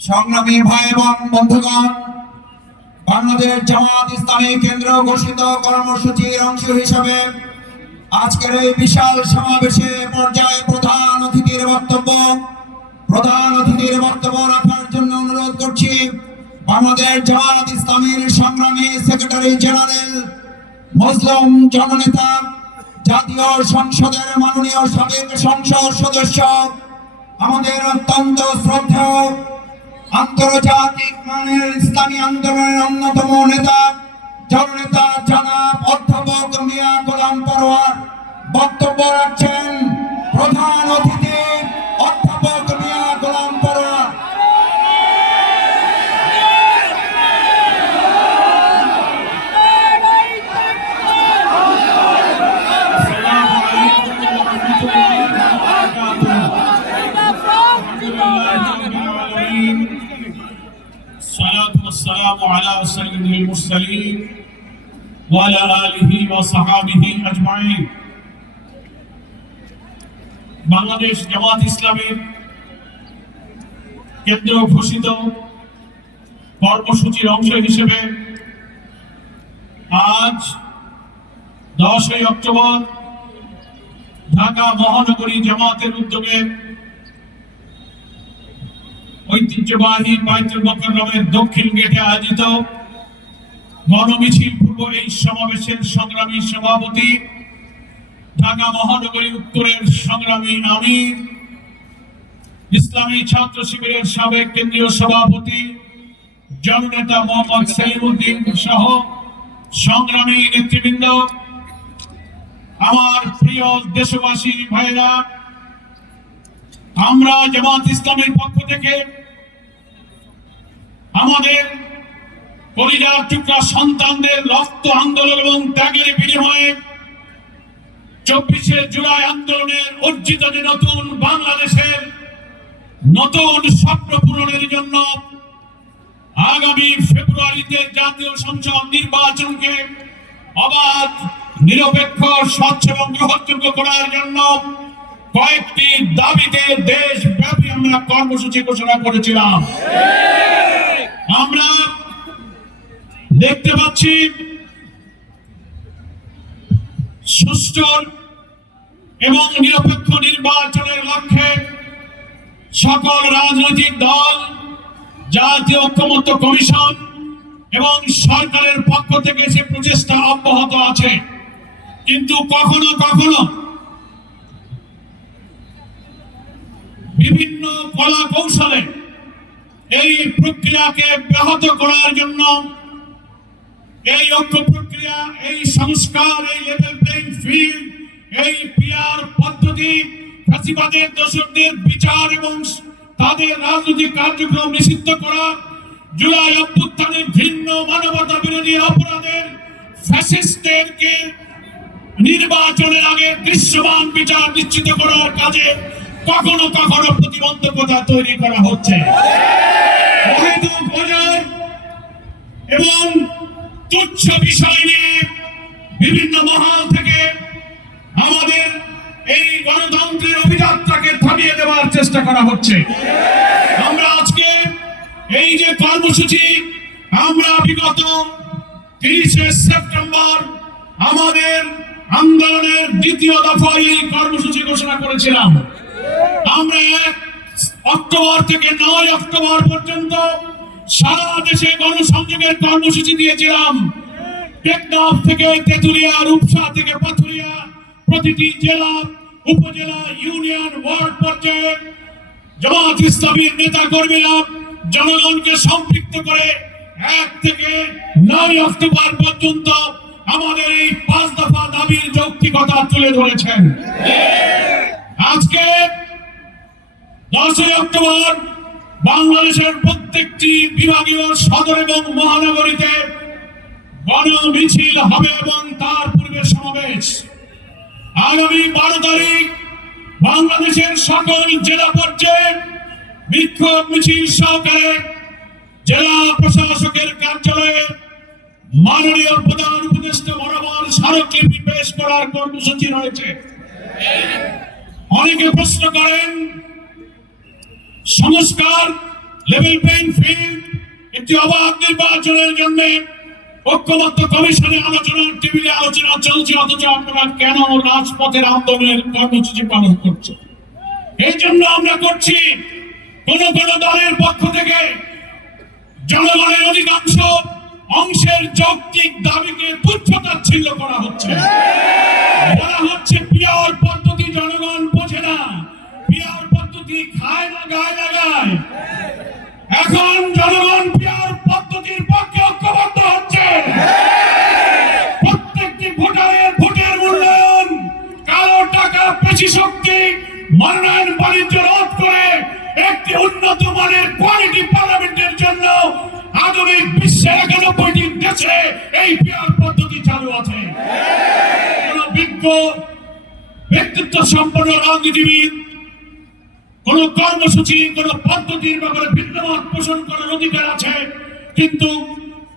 সংগ্রামী ভাই এবং বন্ধুগণ, বাংলাদেশ জামাত ইসলামী কেন্দ্র ঘোষিত কর্মসূচির অংশ হিসাবে আজকের এই বিশাল সমাবেশে পর্যায়ে প্রধান অতিথির বক্তব্য, প্রধান অতিথির বক্তব্য রাখার জন্য অনুরোধ করছি বাংলাদেশ জামাত ইসলামীর সংগ্রামী সেক্রেটারি জেনারেল, মুসলিম জননেতা, জাতীয় সংসদের মাননীয় সাবেক সংসদ সদস্য, আমাদের অত্যন্ত শ্রদ্ধেয় আন্তর্জাতিক মানের ইসলামী আন্দোলনের অন্যতম নেতা, জননেতা, জনাব, অধ্যাপক মিয়া গোলাম পরোয়ার। বক্তব্য রাখছেন প্রধান অতিথি অধ্যাপক والسلام على سيد المرسلين وعلى آله وصحابه أجمعين বাংলাদেশ জামাত ইসলামের কেন্দ্র ঘোষিত কর্মসূচির অংশ হিসেবে আজ দশই অক্টোবর ঢাকা মহানগরী জামাতের উদ্যোগে ঐতিহ্যবাহী বাইতুল মোকাররমের দক্ষিণ গেটে আয়োজিত গণমিছিল পূর্ব এই সমাবেশের সংগ্রামী সভাপতি ঢাকা মহানগরী উত্তরের সংগ্রামী আমির, ইসলামী ছাত্র শিবিরের সাবেক কেন্দ্রীয় সভাপতি, জননেতা মোহাম্মদ সেলিমুদ্দিন সহ সংগ্রামী নেতৃবৃন্দ, আমার প্রিয় দেশবাসী ভাইরা, আমরা জামাত ইসলামের পক্ষ থেকে আমাদের পরিবার টুকরা সন্তানদের রক্ত আন্দোলন এবং ত্যাগের বিনিময়ে চব্বিশে জুলাই আন্দোলনের অর্জিত যে নতুন বাংলাদেশের নতুন স্বপ্ন পূরণের জন্য আগামী ফেব্রুয়ারিতে জাতীয় সংসদ নির্বাচনকে অবাধ নিরপেক্ষ, স্বচ্ছ এবং গ্রহণযোগ্য করার জন্য কয়েকটি দাবিতে দেশব্যাপী আমরা কর্মসূচি ঘোষণা করেছিলাম। আমরা দেখতে পাচ্ছি সুষ্ঠু এবং নিরপেক্ষ নির্বাচনের লক্ষ্যে সকল রাজনৈতিক দল, জাতীয় ঐক্যমত্য কমিশন এবং সরকারের পক্ষ থেকে সে প্রচেষ্টা অব্যাহত আছে। কিন্তু কখনো কখনো বিভিন্ন কলা কৌশলে এই প্রক্রিয়াকে ব্যাহত করার জন্য এই ঐক্য প্রক্রিয়া, এই সংস্কার, এই লেভেল প্লেইং ফিল্ড এই পিআর পদ্ধতি ফ্যাসিবাদের দোষকদের বিচার এবং তাদের রাজনৈতিক কার্যক্রম নিষিদ্ধ করা, জুলাই অভ্যুত্থানের ভিন্ন মানবতা বিরোধী অপরাধের ফ্যাসিস্টদেরকে নির্বাচনের আগে দৃশ্যমান বিচার নিশ্চিত করার কাজে কখনো কখনো প্রতিবন্ধকতা তৈরি করা হচ্ছে। এবং তুচ্ছ বিষয় নিয়ে বিভিন্ন মহল থেকে আমাদের এই গণতন্ত্রের অভিযাত্রাকে থামিয়ে দেওয়ার চেষ্টা করা হচ্ছে। আমরা আজকে এই যে কর্মসূচি, আমরা বিগত তিরিশে সেপ্টেম্বর আমাদের আন্দোলনের দ্বিতীয় দফায় এই কর্মসূচি ঘোষণা করেছিলাম। আমরা এক অক্টোবর থেকে নয় অক্টোবর পর্যন্ত সারা দেশে গণসংযোগের কর্মসূচি দিয়েছিলাম। টেকনাফ থেকে তেতুলিয়া, রূপসা থেকে পাথুরিয়া, প্রতিটি জেলা, উপজেলা, ইউনিয়ন, ওয়ার্ড পর্যায়ে জামাত ইসলামীর নেতা কর্মীরা জনগণকে সম্পৃক্ত করে এক থেকে নয় অক্টোবর পর্যন্ত আমাদের এই পাঁচ দফা দাবির যৌক্তিকতা তুলে ধরেছেন। আজকে দশই অক্টোবর বাংলাদেশের প্রত্যেকটি বিভাগীয় সদর এবং মহানগরীতে গণ মিছিল হবে এবং তার পূর্বে সমাবেশ। আগামী বারো তারিখ বাংলাদেশের সকল জেলা পর্যায়ে বিক্ষোভ মিছিল সহকারে জেলা প্রশাসকের কার্যালয়ে মাননীয় প্রধান উপদেষ্টা বরাবর স্মারকলিপি পেশ করার কর্মসূচি রয়েছে। অনেকে প্রশ্ন করেন সংস্কার লেভেল প্লেইং ফিল্ড একটি অবাধ নির্বাচনের জন্য ঐক্যমত্য কমিশনে আলোচনার টেবিলে আলোচনা চলছে, অথচ আপনারা কেন রাজপথের আন্দোলনের কর্মসূচি পালন করছে এই জন্য আমরা করছি, কোন কোন দলের পক্ষ থেকে জনগণের অধিকাংশ অংশের যৌক্তিক দাবিকে তুচ্ছতাচ্ছিল্য করা হচ্ছে। বলা হচ্ছে পিয়ার পদ্ধতি জনগণ এখন জনগণ পিয়ার পদ্ধতির পক্ষে ঐক্যবদ্ধ হচ্ছে। প্রত্যেকটি ভোটারের ভোটের মূল্যায়ন কালো টাকা পেশি শক্তি মনোনয়ন বাণিজ্য রোধ করে একটি উন্নত মানের কোয়ালিটি পার্লামেন্টের জন্য আধুনিক বিশ্বের একানব্বইটি দেশে এই পিয়ার পদ্ধতি চালু আছে। কোন বিজ্ঞ ব্যক্তিত্ব সম্পন্ন রাজনীতিবিদ কোন কর্মসূচি কোন পদ্ধতির ব্যাপারে ভিন্নমত পোষণ করার অধিকার আছে। কিন্তু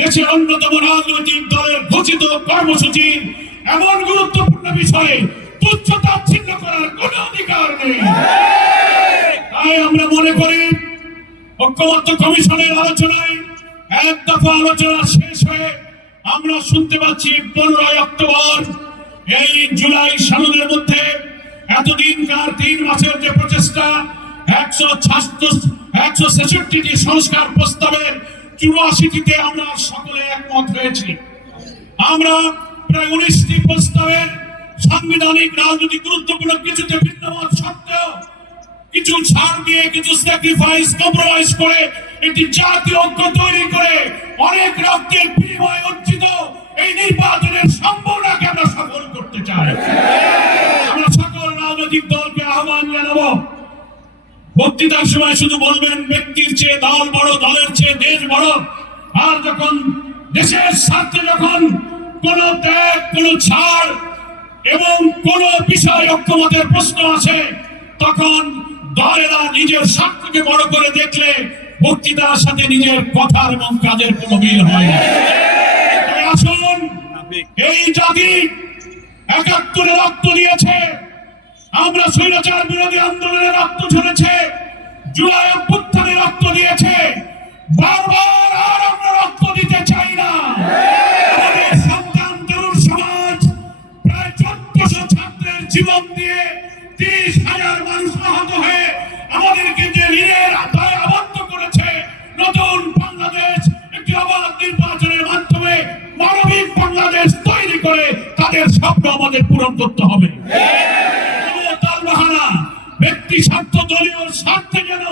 দেশের অন্যতম রাজনৈতিক দলের ঘোষিত কর্মসূচি এমন গুরুত্বপূর্ণ বিষয়ে তুচ্ছতা তাচ্ছিন্ন করার কোন অধিকার নেই। তাই আমরা মনে করি ঐক্যমত্য কমিশনের আলোচনায় এক দফা আলোচনা শেষ হয়ে আমরা শুনতে পাচ্ছি, পনেরোই অক্টোবর, এই জুলাই সনদের মধ্যে এতদিনকার তিন মাসের যে প্রচেষ্টা একশো একশো ছেষট্টিটি সংস্কার প্রস্তাবের চুরাশিটিতে আমরা সকলে একমত হয়েছি। আমরা প্রায় উনিশটি প্রস্তাবের সাংবিধানিক রাজনৈতিক গুরুত্বপূর্ণ কিছুতে ভিন্নমত সত্ত্বেও কিছু ছাড় দিয়ে, কিছু স্যাক্রিফাইস কম্প্রোমাইজ করে একটি জাতীয় ঐক্য তৈরি করে অনেক রক্তের বিনিময়ে অর্জিত এই নির্বাচনের সম্ভাবনাকে আমরা সফল করতে চাই। আমরা সকল রাজনৈতিক দলকে আহ্বান জানাব। বক্তৃতার সময় শুধু বলবেন ব্যক্তির চেয়ে দল বড় দলের চেয়ে দেশ বড়। আর যখন দেশের স্বার্থে যখন কোন ত্যাগ কোন ছাড় এবং কোন বিষয় ঐক্যমতের প্রশ্ন আছে তখন দলেরা নিজের স্বার্থকে বড় করে দেখলে বক্তৃতার সাথে নিজের কথার এবং কাজের কোনো মিল হয়। না আসুন এই জাতি একাত্তরে রক্ত দিয়েছে। আমরা স্বৈরাচার বিরোধী আন্দোলনে রক্ত ঝরেছে, জুলাই অভ্যুত্থানে রক্ত দিয়েছে। বারবার আর আমরা রক্ত দিতে চাই না। আমাদের ছাত্রের জীবন দিয়ে তিরিশ হাজার মানুষ আহত হয়ে আমাদেরকে যে ঋণের আদায় আবদ্ধ করেছে, নতুন বাংলাদেশ, একটি অবাধ নির্বাচনের মাধ্যমে মানবিক বাংলাদেশ তৈরি করে তাদের স্বপ্ন আমাদের পূরণ করতে হবে। স্বার্থ দলীয় স্বার্থে যেন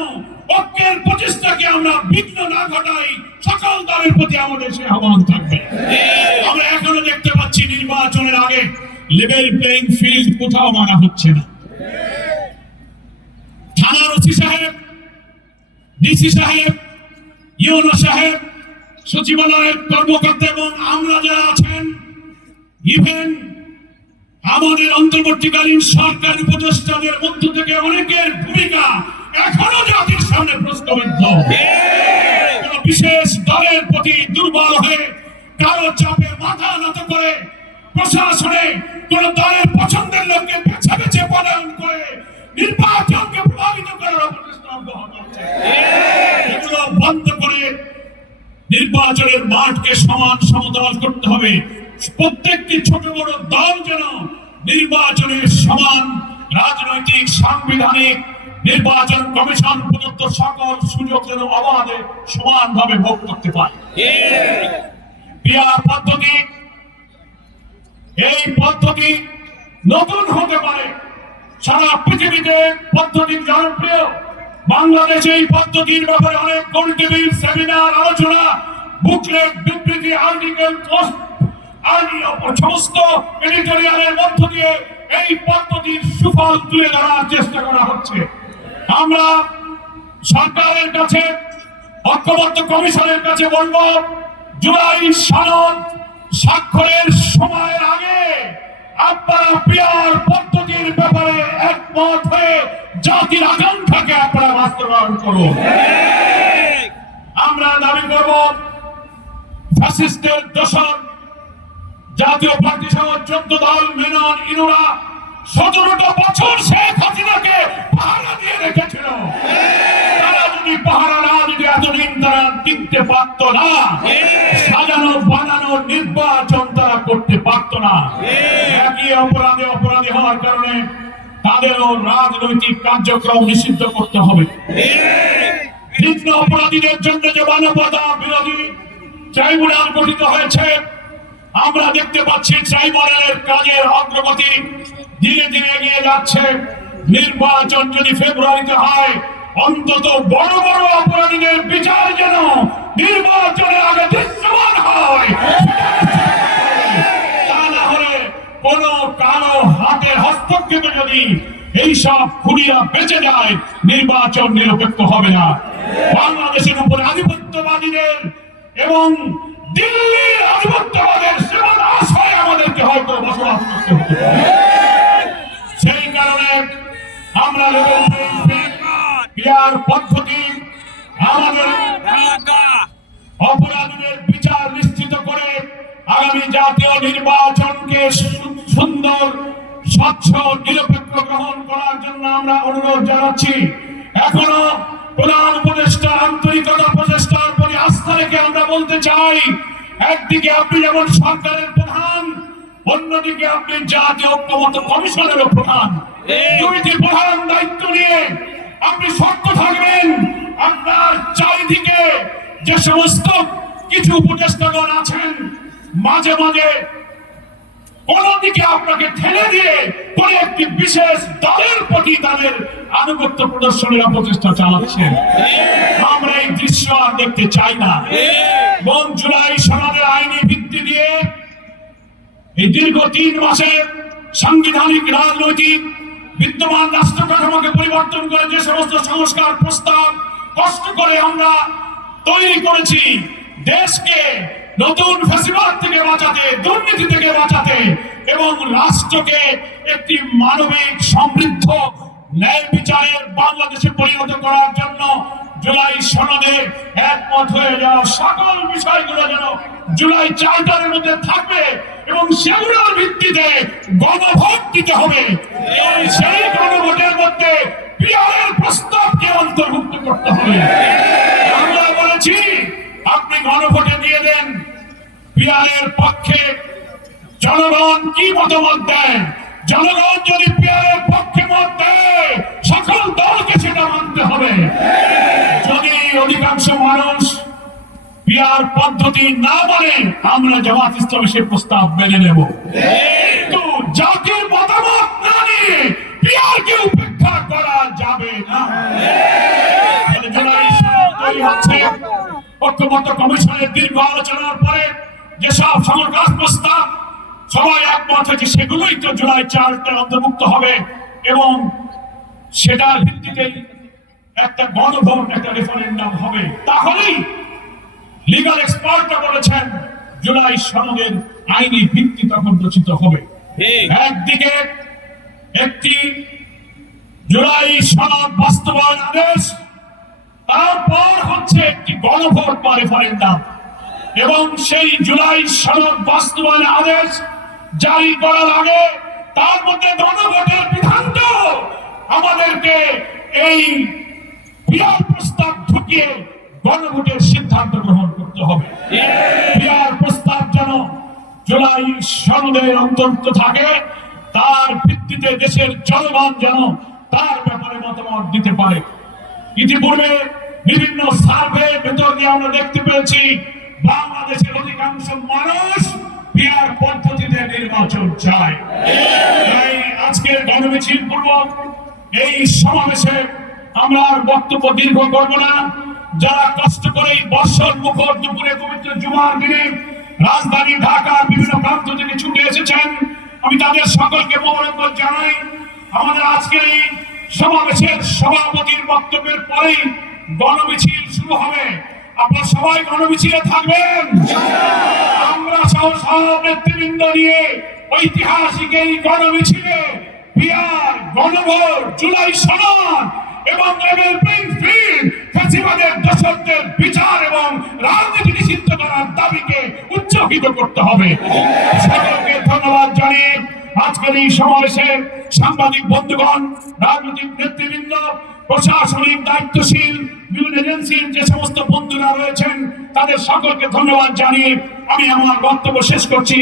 ঐক্যের প্রচেষ্টাকে আমরা বিঘ্ন না ঘটাই, সকল দলের প্রতি আমাদের সে আহ্বান থাকবে। আমরা এখনও দেখতে পাচ্ছি নির্বাচনের আগে লেভেল প্লেইং ফিল্ড কোথাও মানা হচ্ছে না। থানার ওসি সাহেব, ডিসি সাহেব, ইউনো সাহেব, সচিবালয়ের কর্মকর্তা এবং আমরা যারা আছেন ইভেন আমাদের অন্তর্বর্তীকালীন সরকার উপদেষ্টাদের মধ্য থেকে অনেকের ভূমিকা এখনও জাতির সামনে প্রশ্নবিদ্ধ বিশেষ দলের প্রতি দুর্বল হয়ে কারও চাপে মাথা নত করে প্রশাসনে কোন দলের পছন্দের লোককে বেছে বেছে পদায়ন করে নির্বাচনকে প্রভাবিত করার এগুলো বন্ধ করে নির্বাচনের মাঠকে সমান সমতল করতে হবে। প্রত্যেকটি ছোট বড় দল যেন নির্বাচনের সমান রাজনৈতিক, সাংবিধানিক নির্বাচন কমিশন প্রদত্ত সকল সুযোগ যেন অবাধে সমানভাবে ভোগ করতে পারে। বিয়ার পদ্ধতি, এই পদ্ধতি নতুন হতে পারে। সারা পৃথিবীতে পদ্ধতি জনপ্রিয়। বাংলাদেশে এই পদ্ধতির ব্যাপারে অনেক গোলটেবিল সেমিনার, আলোচনা, বুকলেট, বিবৃতি, আর্টিকেল পোস্ট সমস্ত এডিটোরিয়ালের মধ্য দিয়ে এই পদ্ধতির সুফল তুলে ধরার চেষ্টা করা হচ্ছে। আমরা সরকারের কাছে, ঐক্যবদ্ধ কমিশনের কাছে বলব, জুলাই সনদ স্বাক্ষরের সময়ের আগে আপনারা পিয়ার পদ্ধতির ব্যাপারে একমত হয়ে জাতির আকাঙ্ক্ষাকে আপনারা বাস্তবায়ন করুন। আমরা দাবি করব ফ্যাসিস্টের দোষণ জাতীয় পার্টি সহ চোদ্দ দল মেনন ইনুরা, সতেরোটা বছর শেখ হাসিনাকে পাহারা দিয়ে রেখেছিল। তারা যদি পাহারা রাজনীতি এতদিন তারা টিকতে পারত না। সাজানো, বানানো, নির্বাচন তারা করতে পারত না। একই অপরাধে অপরাধী হওয়ার কারণে তাদেরও রাজনৈতিক কার্যক্রম নিষিদ্ধ করতে হবে। ভিন্ন অপরাধীদের জন্য যে মানবতা বিরোধী ট্রাইব্যুনাল গঠিত হয়েছে আমরা দেখতে পাচ্ছি ট্রাইব্যুনালের কাজের অগ্রগতি ধীরে ধীরে এগিয়ে যাচ্ছে। নির্বাচন যদি ফেব্রুয়ারিতে হয়, অন্তত বড় বড় অপরাধীদের বিচার যেন নির্বাচনের আগে দৃশ্যমান হয়। তা না হলে কোন কালো হাতের হস্তক্ষেপে যদি এইসব খুলিয়া বেঁচে যায়, নির্বাচন নিরপেক্ষ হবে না। বাংলাদেশের উপরে আধিপত্যবাদীদের এবং দিল্লির আধিপত্যবাদের সেবন আশায় আমাদেরকে হয়তো বসবাস করতে সেই কারণে আমরা বিয়ার পদ্ধতি আমাদের অপরাধীদের বিচার নিশ্চিত করে আগামী জাতীয় নির্বাচনকে সুন্দর, স্বচ্ছ, নিরপেক্ষ গ্রহণ করার জন্য আমরা অনুরোধ জানাচ্ছি। এখনও প্রধান উপদেষ্টা আন্তরিকতা প্রচেষ্টার প্রতি আস্থা রেখে আমরা বলতে চাই একদিকে আপনি যেমন সরকারের প্রধান অন্যদিকে আপনি জাতীয় ঐক্যমত কমিশনেরও প্রধান। দুইটি প্রধান দায়িত্ব নিয়ে আপনি শক্ত থাকবেন। আপনার চারিদিকে যে সমস্ত কিছু উপদেষ্টাগণ আছেন মাঝে মাঝে কোন আপনাকে ঠেলে দিয়ে কোন একটি বিশেষ দলের প্রতি তাদের আনুগত্য প্রদর্শনের প্রচেষ্টা চালাচ্ছেন। আমরা এই দৃশ্য আর দেখতে চাই না। এবং জুলাই সনদের আইনি ভিত্তি দিয়ে এই দীর্ঘ তিন মাসের সাংবিধানিক, রাজনৈতিক, বিদ্যমান রাষ্ট্র কাঠামোকে পরিবর্তন করে যে সমস্ত সংস্কার প্রস্তাব কষ্ট করে আমরা তৈরি করেছি, দেশকে নতুন ফেসিবাদ থেকে বাঁচাতে, দুর্নীতি থেকে বাঁচাতে এবং রাষ্ট্রকে একটি মানবিক, সমৃদ্ধ ন্যায় বিচারের বাংলাদেশে পরিণত করার জন্য জুলাই সনদে একমত হয়ে যাওয়া সকল বিষয়গুলো যেন জুলাই চার্টারের মধ্যে থাকবে এবং সেগুলোর ভিত্তিতে গণভোট দিতে হবে। সেই গণভোটের মধ্যে প্রস্তাবকে অন্তর্ভুক্ত করতে হবে। আমরা বলেছি আপনি গণভোটে দিয়ে দেন পিয়ারের পক্ষে জনগণ কি মতামত দেয়? জনগণ যদি পিয়ারের পক্ষে মত দেয়, সকল দলকে সেটা মানতে হবে। যদি অধিকাংশ মানুষ পিয়ার পদ্ধতি না মানে আমরা জামাত ইসলামে সেই প্রস্তাব মেনে নেব। কিন্তু জাতির ঐক্যমত্য কমিশনের দীর্ঘ আলোচনার পরে যেসব সমরকাজ প্রস্তাব সবাই একমত হয়েছে সেগুলোই তো জুলাই চারটা অন্তর্ভুক্ত হবে এবং সেটার ভিত্তিতেই একটা গণভোট একটা রেফারেন্ডাম হবে। তাহলেই লিগাল এক্সপার্টরা বলেছেন জুলাই সনদের আইনি ভিত্তি তখন রচিত হবে। একদিকে একটি জুলাই সনদ বাস্তবায়ন আদেশ তারপর হচ্ছে একটি গণভোট বা রেফারেন্ডাম এবং সেই জুলাই সনদ বাস্তবায়ন আদেশ জারি করার আগে তার মধ্যে গণভোটের বিধান্ত আমাদেরকে এই বিয়ার প্রস্তাব ঢুকিয়ে গণভোটের সিদ্ধান্ত গ্রহণ করতে হবে। বিয়ার প্রস্তাব যেন জুলাই সনদের অন্তর্ভুক্ত থাকে, তার ভিত্তিতে দেশের জনগণ যেন তার ব্যাপারে মতামত দিতে পারে। ইতিপূর্বে বিভিন্ন সার্ভে ভেতর দিয়ে আমরা দেখতে পেয়েছি, বাংলাদেশের অধিকাংশ মানুষ বিয়ার পদ্ধতিতে নির্বাচন চায়। তাই আজকের গণমিছিল পূর্বক এই সমাবেশে আমরা আর বক্তব্য দীর্ঘ করব না। যারা কষ্ট করে এই বর্ষর মুখর দুপুরে পবিত্র জুমার দিনে রাজধানী ঢাকার বিভিন্ন প্রান্ত থেকে ছুটে এসেছেন, আমি তাদের সকলকে মোবারকবাদ জানাই। আমাদের আজকের এই সমাবেশের সভাপতির বক্তব্যের পরেই গণমিছিল শুরু হবে। আপনারা সবাই গণমিছিলে থাকবেন। আমরা সহ সব নেতৃবৃন্দ নিয়ে ঐতিহাসিক এই গণমিছিলে বিয়ার গণভোট জুলাই সনদ এবং ফ্যাসিবাদের দশকদের বিচার এবং রাজনীতি নিষিদ্ধ করার দাবিকে উচ্চকিত করতে হবে। সকলকে ধন্যবাদ জানিয়ে এই সমাবেশে সাংবাদিক, বন্ধুগণ, রাজনৈতিক নেতৃবৃন্দ, প্রশাসনিক দায়িত্বশীল, বিভিন্ন এজেন্সির যে সমস্ত বন্ধুরা রয়েছেন, তাদের সকলকে ধন্যবাদ জানিয়ে আমি আমার বক্তব্য শেষ করছি।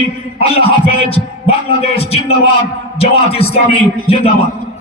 আল্লাহ হাফেজ, বাংলাদেশ জিন্দাবাদ, জামাত ইসলামী, জিন্দাবাদ।